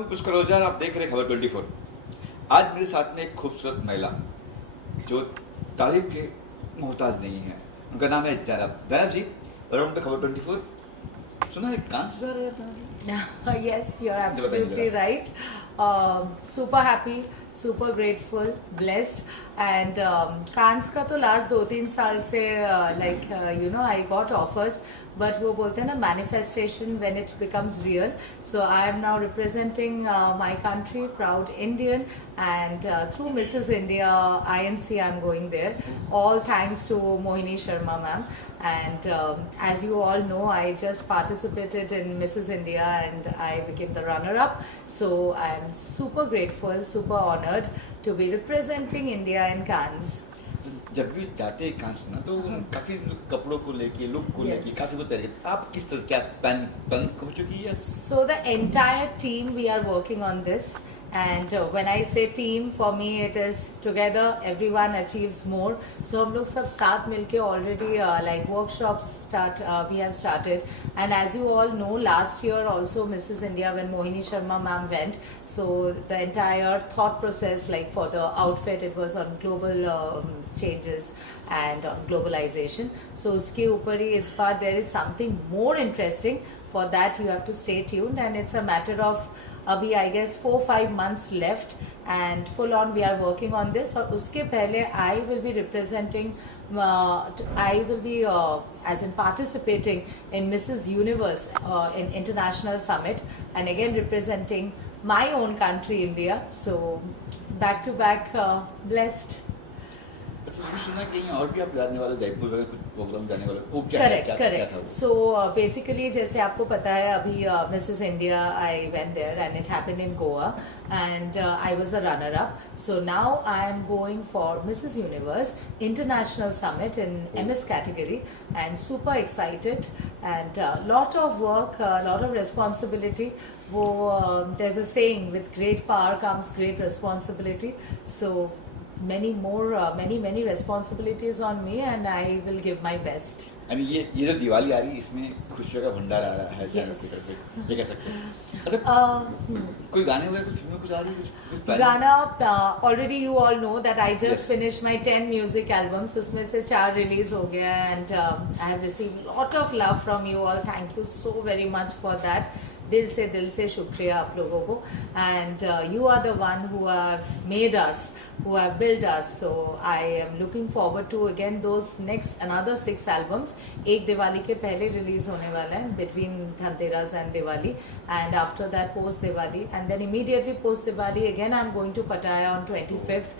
हूँ पुष्कर ओझा, आप देख रहे खबर 24। आज मेरे साथ में एक खूबसूरत महिला जो तारीफ के मोहताज नहीं है, उनका नाम है जैनब। जैनब जी, वेलकम टू खबर 24। सुना है कांस जा रहे हैं? Yes, you're absolutely right. Super happy, super grateful, blessed. And कांस का तो लास्ट 2-3 साल से I got offers, but वो बोलते हैं ना manifestation when it becomes real. So I am now representing my country, proud Indian, and through Mrs. India INC I'm going there. All thanks to Mohini Sharma ma'am. And as you all know, I just participated in Mrs. India and I became the runner-up. So I am super grateful, super honored to be representing India in Cannes. जब भी जाते हैं कांस ना तो काफी कपड़ों को लेके, लुक को लेके काफी कुछ तरीके, आप किस तरह क्या प्लान हो चुकी है? So the entire team we are working on this. And when I say team, for me it is together everyone achieves more. So हम लोग सब साथ मिलके already like workshops we have started. And as you all know, last year also Mrs. India when Mohini Sharma ma'am went, so the entire thought process like for the outfit it was on global changes and on globalization. So उसके ऊपर ही इस बार there is something more interesting. For that you have to stay tuned, and it's a matter of अभी I guess 4-5 months left and full on we are working on this. और उसके पहले I will be representing I will be as in participating in Mrs. Universe in International Summit, and again representing my own country India. So back to back blessed. अच्छा, मैंने सुना कि कहीं और भी आप जाने वाले, जयपुर वगैरह कुछ प्रोग्राम जाने वाले, वो क्या करेक्ट था वो? सो बेसिकली जैसे आपको पता है अभी Mrs India I went there and it happened in Goa and I was the runner up. So now I am going for Mrs universe international summit in MS category and super excited and lot of work, lot of responsibility. वो there is a saying with great power comes great responsibility. So many responsibilities on me and I will give my best. ये जो दिवाली आ रही है इसमें खुशियों का भंडार आ रहा है, ये कह सकते हैं. अच्छा, कोई गाने वगैरह कुछ फिल्में कुछ आ रही है, कुछ गाना already you all know that I just finished my 10 music albums. उसमें से 4 रिलीज हो गया and I have received lot of love from you all. Thank you so very much for that. दिल से शुक्रिया आप लोगों को. And you are the one who have made us, who have built us. So I am looking forward to again those next another 6 albums. एक दिवाली के पहले release होने वाला है between Dhanteras and Diwali, and after that post Diwali, and then immediately post Diwali again I'm going to Pattaya on 25th,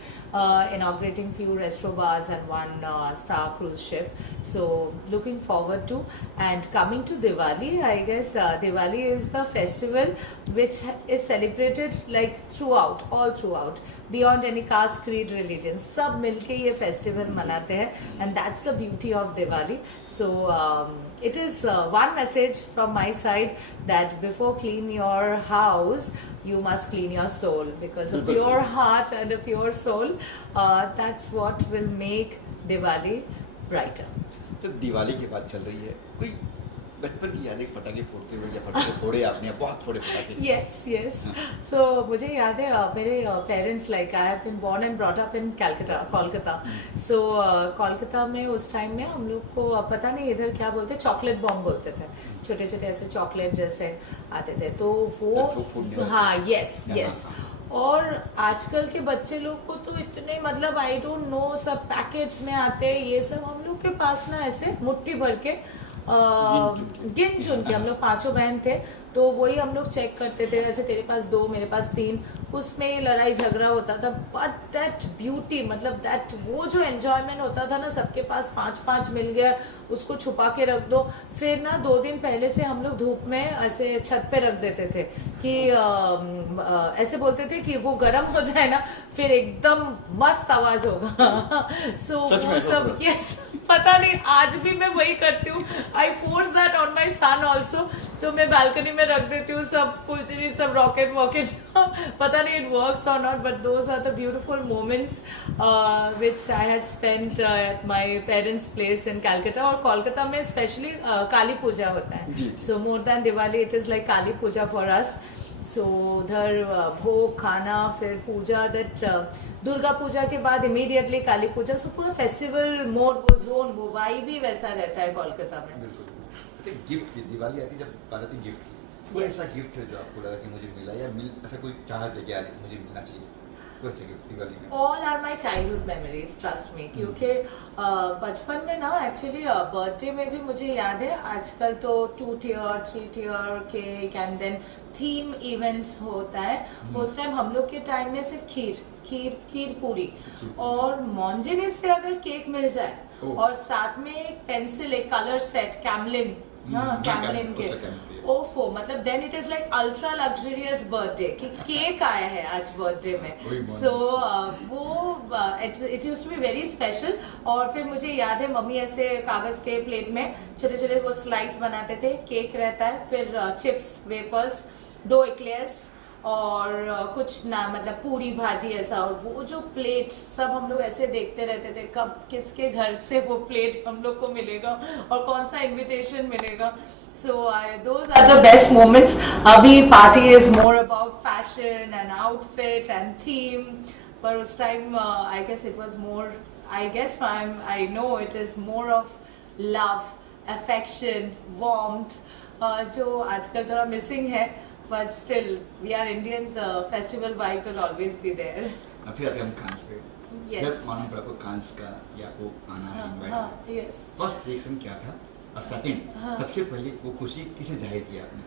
inaugurating few restaurant bars and one star cruise ship. So looking forward to. And coming to Diwali, I guess Diwali is the festival which is celebrated like throughout, all throughout, beyond any caste, creed, religion. सब मिलके ये festival मनाते हैं, and that's the beauty of Diwali. So it is one message from my side that before clean your house, you must clean your soul, because a pure heart and a pure soul, that's what will make Diwali brighter. तो दिवाली की बात चल रही है, कोई बचपन की यादें, पटाखे फोड़ते हुए या पटाखे फोड़े आपने, बहुत फोड़े पटाखे? Yes. So मुझे याद है मेरे parents like I have been born and brought up in Kolkata. So Kolkata में उस टाइम में हम लोग को पता नहीं इधर क्या बोलते, चॉकलेट बॉम्ब बोलते थे, छोटे छोटे ऐसे चॉकलेट जैसे आते थे. तो वो हाँ यस. और आजकल के बच्चे लोग को तो इतने मतलब आई डोंट नो, सब पैकेट्स में आते हैं ये सब. हम लोग के पास ना ऐसे मुट्ठी भर के गिन चुन के, हम लोग 5 बहन थे, तो वही हम लोग चेक करते थे, जैसे तेरे पास 2 मेरे पास 3, उसमें लड़ाई झगड़ा होता था. बट दैट ब्यूटी, मतलब दैट वो जो एंजॉयमेंट होता था ना, सबके पास 5-5 मिल गया, उसको छुपा के रख दो. फिर ना 2 दिन पहले से हम लोग धूप में ऐसे छत पे रख देते थे कि ऐसे बोलते थे कि वो गर्म हो जाए ना, फिर एकदम मस्त आवाज होगा. सो वो सब यस, पता नहीं आज भी मैं वही करती हूँ. I force that on my son also. तो मैं बालकनी में रख देती हूँ सब फुलझड़ी, सब रॉकेट वॉकेट. पता नहीं इट वर्क्स और not, but those are the beautiful moments which I had spent at my parents place in Calcutta. और कोलकाता में स्पेशली काली पूजा होता है. So more than Diwali it is like Kali Puja for us. So उधर भोग खाना, फिर पूजा, दैट दुर्गा पूजा के बाद इमीडिएटली काली पूजा, सो पूरा फेस्टिवल मोड, वो जोन, वो वाइब भी वैसा रहता है कोलकाता में। बिल्कुल। अच्छा, गिफ्ट की दिवाली आती है, जब बात आती है गिफ्ट की, कोई Yes. ऐसा गिफ्ट है जो आपको लगा कि मुझे मिला, या मिल ऐसा कोई चाहत है कि यार मुझे मिलना चाहिए, कोई ऐसा गिफ्ट दिवाली में? All are my childhood memories, trust me, क्योंकि बचपन में ना एक्चुअली बर्थडे में भी मुझे याद है, आजकल तो 2 tier 3 tier cake and then theme events होता है। उस टाइम हम लोग के टाइम में सिर्फ खीर पूरी, और मॉन्जिनिस से अगर केक मिल जाए ओह। और साथ में एक पेंसिल, एक कलर सेट, कैमलिन, हाँ कैमलिन के, ओफो, मतलब then it is like ultra luxurious birthday कि केक आया है आज बर्थडे वही में। bonus। सो वो it used to be very special. और फिर मुझे याद है मम्मी ऐसे कागज के प्लेट में छोटे छोटे वो स्लाइस बनाते थे, केक रहता है, फिर चिप्स, वेफर्स, 2 एक्लेयर्स और कुछ ना, मतलब पूरी भाजी ऐसा, और वो जो प्लेट सब हम लोग ऐसे देखते रहते थे कब किसके घर से वो प्लेट हम लोग को मिलेगा और कौन सा इनविटेशन मिलेगा। So those are the best moments. Abhi party is more about fashion and outfit and theme, but उस time I guess it was more, I know it is more of love, affection, warmth, जो आजकल थोड़ा missing है, but still we are Indians, the festival vibe will always be there. अब फिर आते हैं हम कांस पे। Yes. जब मालूम पड़ा आपको कांस का, या आपको आना हाँ, इनवाइट, हाँ, yes. फर्स्ट रिएक्शन क्या था, और सेकंड हाँ। सबसे पहले वो खुशी किसे जाहिर किया आपने?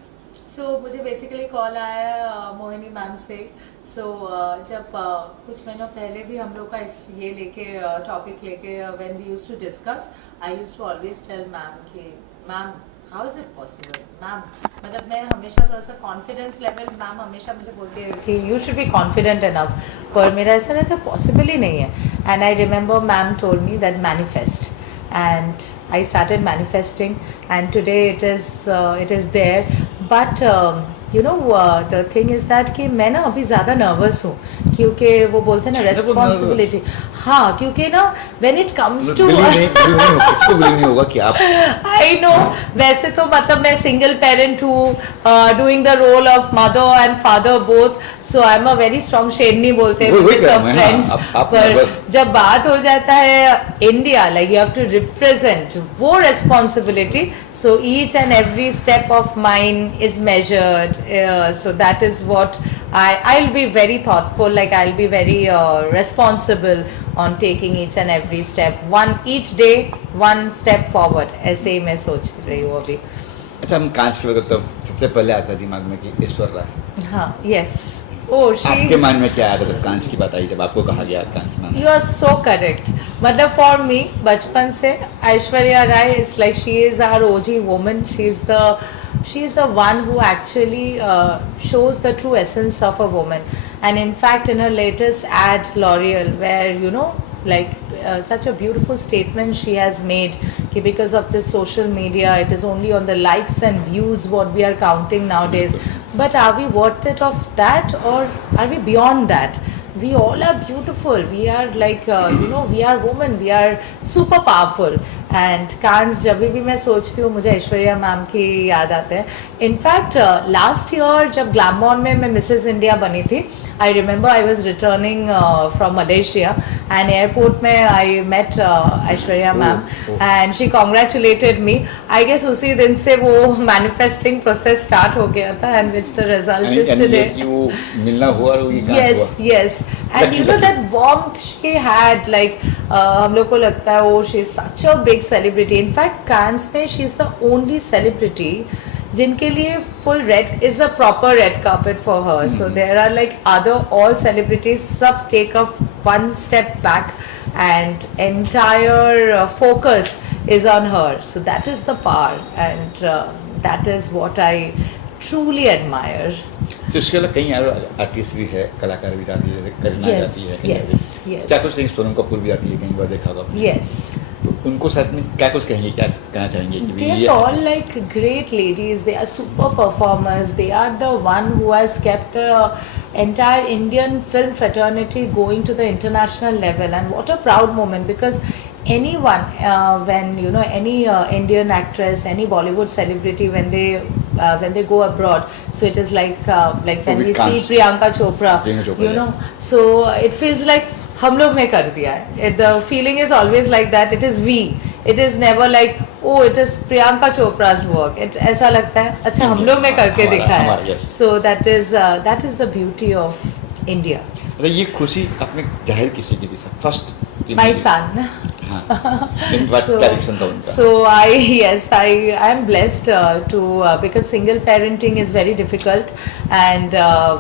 सो मुझे बेसिकली कॉल आया मोहिनी मैम से। सो जब कुछ महीनों पहले भी हम लोग का इस ये लेके टॉपिक लेके when we used to discuss, I used to always tell ma'am कि ma'am how is it possible, ma'am, मतलब मैं हमेशा थोड़ा सा कॉन्फिडेंस लेवल, मैम हमेशा मुझे बोलती है कि you should be confident enough, पर मेरा ऐसा रहता है पॉसिबल ही नहीं है। And I remember ma'am told me that manifest, and I started manifesting, and today it is there. But the thing is that कि मैं ना अभी ज़्यादा नर्वस हूँ, क्योंकि वो बोलते हैं ना रेस्पॉन्सिबिलिटी। हाँ, क्योंकि ना when it comes to किसको बिलीव नहीं होगा कि आप I know, वैसे तो मतलब मैं सिंगल पेरेंट हूँ, doing the role of mother and father both, so I am a very strong शेरनी बोलते हैं मुझे सब फ्रेंड्स। पर जब बात हो जाता है India, like you have to represent वो responsibility, so each and every step of mine is measured, so that is what I'll be very thoughtful, like I'll be very responsible on taking each and every step, each day one step forward, ऐसे ही मैं सोच रही हूँ अभी। अच्छा, हम कांस की वक्त तो सबसे पहले आता है दिमाग में कि ईश्वर राय। हाँ, yes. आपके मन में क्या आया था जब कांस की बात आई, जब आपको कहा गया कांस में? You are so correct. मतलब फॉर मी बचपन से Aishwarya Rai is like, she is our OG woman, she is the one who actually shows the true essence of a woman. And in fact, in her latest ad L'Oreal, where such a beautiful statement she has made, कि because of this social media it is only on the likes and views what we are counting nowadays, but are we worth it of that, or are we beyond that? We all are beautiful, we are like we are women, we are super powerful. And Cannes जब भी मैं सोचती हूँ मुझे Aishwarya ma'am की याद आते हैं। इनफैक्ट लास्ट ईयर जब ग्लैमॉन में मैं मिसेस इंडिया बनी थी, I remember I was returning from Malaysia and airport में I met Aishwarya ma'am and she congratulated me. I guess उसी दिन से वो मैनिफेस्टिंग प्रोसेस स्टार्ट हो गया था, and which the result is today. मिलना हुआ, yes yes, and you know that warmth she had, like हम लोग को लगता है वो she is such a big celebrity. In fact, Cannes में she is the only celebrity जिनके लिए full red is the proper red carpet for her. So there are like other all celebrities सब take a one step back and entire focus is on her. So that is the power, and that is what I truly admire. तो इसके अलावा कई artist भी है, कलाकार भी जाती है, जैसे करीना जाती है, yes. क्या कुछ नहीं, सोनम कपूर भी आती है, कई बार देखा होगा। Yes. तो उनको साथ में क्या कुछ कहेंगे, क्या कहना चाहेंगे कि they are all like great ladies, they are super performers, they are the one who has kept the entire Indian film fraternity going to the international level, and what a proud moment, because anyone when you know any Indian actress, any Bollywood celebrity, when they go abroad, so it is like when we see Priyanka Chopra, you know, so it feels like हम लोग ने कर दिया है. The feeling is always like that. It is we. It is never like oh it is Priyanka Chopra's work. It ऐसा लगता है अच्छा हम लोग ने करके दिखाया. So that is the beauty of India. मतलब ये खुशी आपने जाहिर किसी की दी sir first My son. So I am blessed to because single parenting is very difficult and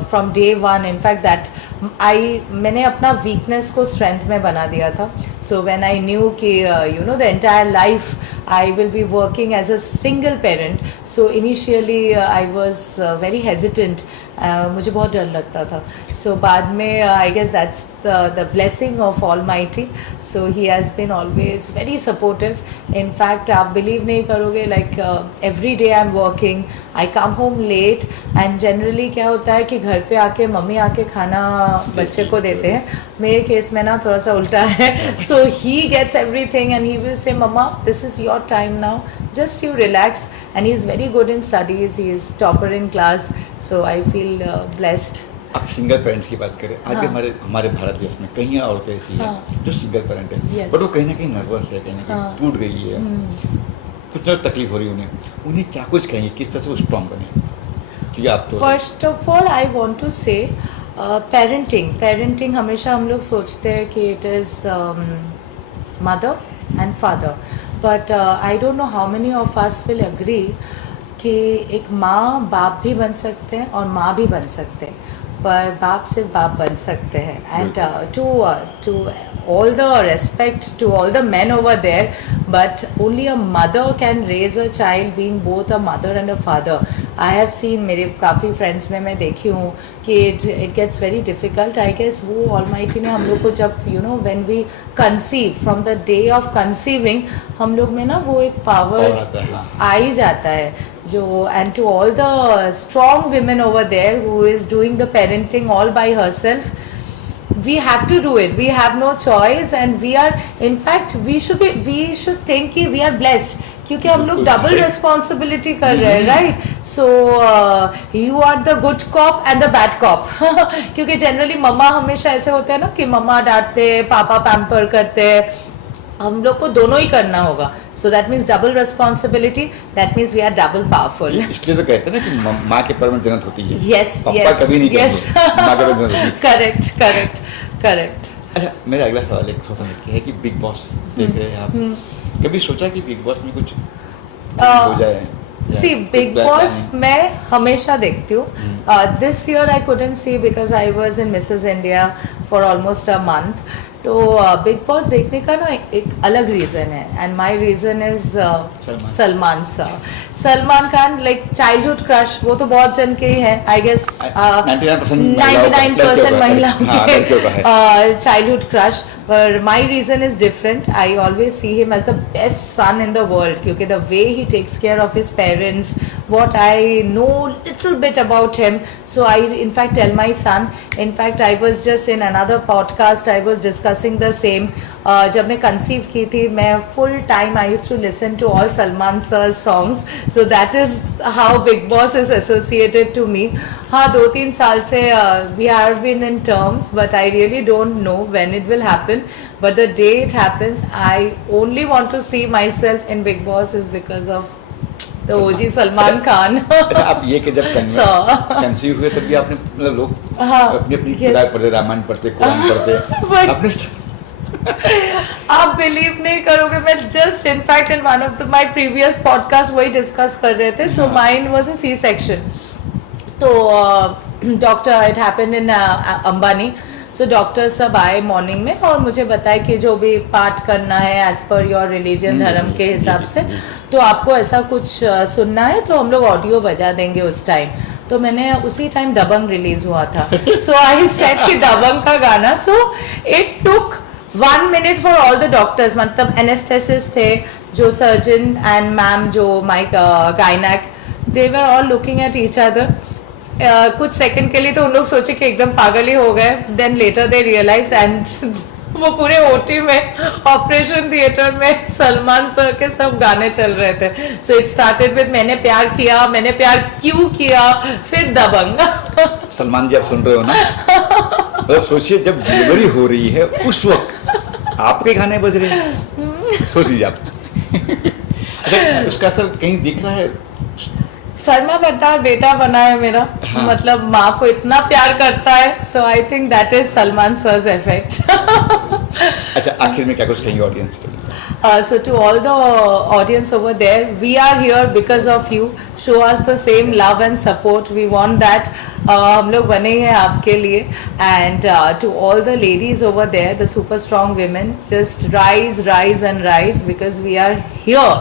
from day one in fact that मैंने अपना weakness को strength में बना दिया था. So when I knew कि you know the entire life I will be working as a single parent, so initially I was very hesitant. मुझे बहुत डर लगता था. So बाद में I guess that's the blessing of Almighty. So he has been always very supportive. In fact आप believe नहीं करोगे like every day I'm working. I come home late and generally क्या होता है कि घर पे आके मम्मी आके खाना बच्चे को देते हैं. मेरे केस में ना थोड़ा सा उल्टा है. So he gets everything and he will say Mama this is your time now, just you relax. And he is very good in studies. He is topper in class. So I feel blessed. आप single parents की बात करें आज भी हमारे भारत देश में कई औरतें ऐसी हैं जो सिंगल पेरेंट है बट वो कहीं ना कहीं नर्वस है, कहीं ना कहीं टूट गई है, कुछ ना तकलीफ हो रही है उन्हें क्या कुछ कहेंगे किस तरह से वो स्ट्रॉन्ग बने क्योंकि आप तो first of all I want to say parenting हमेशा हम लोग सोचते हैं कि it is mother and father but I don't know how many of us will agree कि एक माँ बाप भी बन सकते हैं और माँ भी बन सकते हैं पर बाप सिर्फ बाप बन सकते हैं. And to all the respect to all the men over there, but only a mother can raise a child being both a mother and a father. I have seen मेरे काफ़ी friends में मैं देखी हूँ कि it gets very difficult. I guess वो Almighty ने हम लोग को जब you know when we conceive from the day of conceiving हम लोग में ना वो एक power आ ही जाता है जो and to all the strong women over there who is doing the parenting all by herself. We have to do it. We have no choice, and we are. In fact, we should think कि we are blessed क्योंकि हम लोग double responsibility कर रहे हैं, right? So you are the good cop and the bad cop. क्योंकि generally मम्मा हमेशा ऐसे होते हैं ना कि मम्मा डांटते, पापा पैम्पर करते, हम लोग को दोनों ही करना होगा. So that means double responsibility. That means we are double powerful. इसलिए तो कहते हैं ना कि माँ के पैर में जन्नत होती है. Yes, पापा yes, कभी नहीं yes. माँ के पैर में जन्नत Correct. अच्छा मेरा अगला सवाल एक थोड़ा सा है कि बिग बॉस देख रहे हैं आप कभी सोचा कि बिग बॉस में कुछ हो जाए? See, Big Boss मैं हमेशा देखती हूँ. This year I couldn't see because I was in Mrs. India for almost a month. तो बिग बॉस देखने का ना एक अलग रीज़न है and my reason is Salman Khan like childhood crush. वो तो बहुत जन के ही है आई गेस 99% महिलाओं के चाइल्डहुड क्रश. पर my reason is different. I always see him as the best son in the world क्योंकि the way he takes care of his parents what I know little bit about him. So I in fact tell my son. In fact I was just in another podcast I was discussing the same. जब मैं conceive की थी मैं full time I used to listen to all Salman sir's songs. So that is how Big Boss is associated to me. हाँ 2-3 साल से we have been in terms but I really don't know when it will happen. But the day it happens I only want to see myself in Big Boss is because of तो ओजी सलमान खान. अच्छा आप ये कि जब conceive हुए तब भी आपने मतलब लोग अपनी किताब पढ़ते, रामायण पढ़ते, कुरान पढ़ते अपने आप बिलीव नहीं करोगे मैं just in fact in one of my previous podcast वही डिस्कस कर रहे थे. So mine was a C section. तो doctor it happened in Ambani. So doctor सब आए मॉर्निंग में और मुझे बताया कि जो भी पाठ करना है एज पर योर रिलीजन धर्म के हिसाब से तो आपको ऐसा कुछ सुनना है तो हम लोग ऑडियो बजा देंगे उस टाइम. तो मैंने उसी टाइम दबंग रिलीज हुआ था. सो आई सेड कि दबंग का गाना. So it took 1 minute for all the doctors. मतलब एनेस्थेसिस्ट थे जो सर्जन एंड मैम जो माई गायनेक they were all looking at each other. कुछ सेकंड के लिए तो उन लोग सोचे कि एकदम पागल ही हो गए. Then later they realise and वो पूरे ओटी में ऑपरेशन थिएटर में सलमान सर के सब गाने चल रहे थे. सो इट स्टार्टेड विद मैंने प्यार क्यों किया, फिर दबंग. सलमान जी आप सुन रहे हो ना, तो सोचिए जब डिलीवरी हो रही है उस वक्त आपके गाने बज रहे हैं, सोच लीजिए आप. अच्छा, उसका असर कहीं दिख रहा है? शर्मा अवतार बेटा बना है मेरा. हाँ. मतलब माँ को इतना प्यार करता है. So I think that is Salman sir's effect. अच्छा, आखिर में क्या कुछ कहेंगे ऑडियंस को? So to all the audience over there, we are here because of you. Show us the same love and support. We want that. हम लोग बने हैं आपके लिए. And to all the ladies over there, the super strong women, just rise and rise, because we are here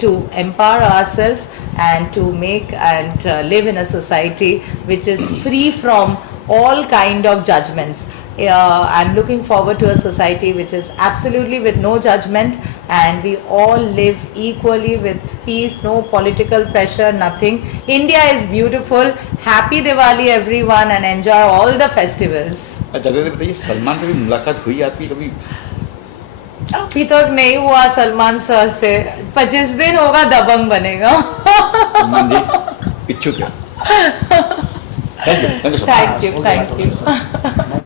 to empower ourselves and to make and live in a society which is free from all kind of judgments. I'm looking forward to a society which is absolutely with no judgment, and we all live equally with peace, no political pressure, nothing. India is beautiful. Happy Diwali everyone, and enjoy all the festivals. अच्छा, बताइए, सलमान से भी मुलाकात हुई आपकी कभी? अभी तक नहीं हुआ सलमान सर से. 25 दिन होगा दबंग बनेगा. सलमान जी इच्छुक है. Thank you. Thank you.